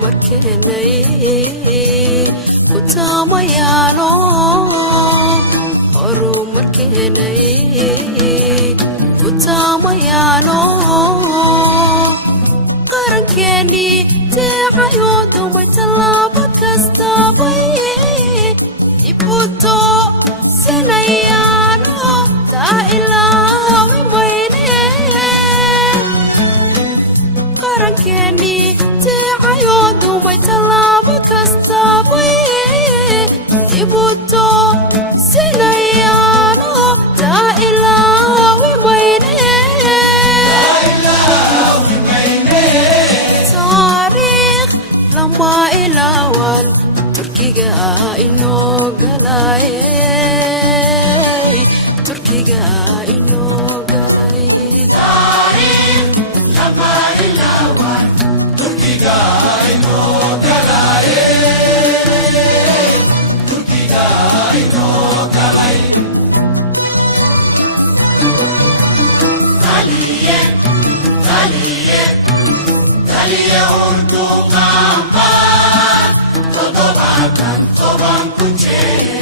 markeenay kutamayaano horumarkeenay kutamayaano qarankeeni teecayo dumay talaabo kastabay ibuto sinayaano taa ilaawi mayne qarankeeni teecayo dumay talaabo kastabay ibuto sinayaano taa ilaawi mayne taariikh lama ilaawan turkiga inoo galay turkiga inoo galay taariikh lama ilaawan turkiga inoo galay turkiga inoo galay taliye taliye taliye urdu qamar todobaatan toban ku jeer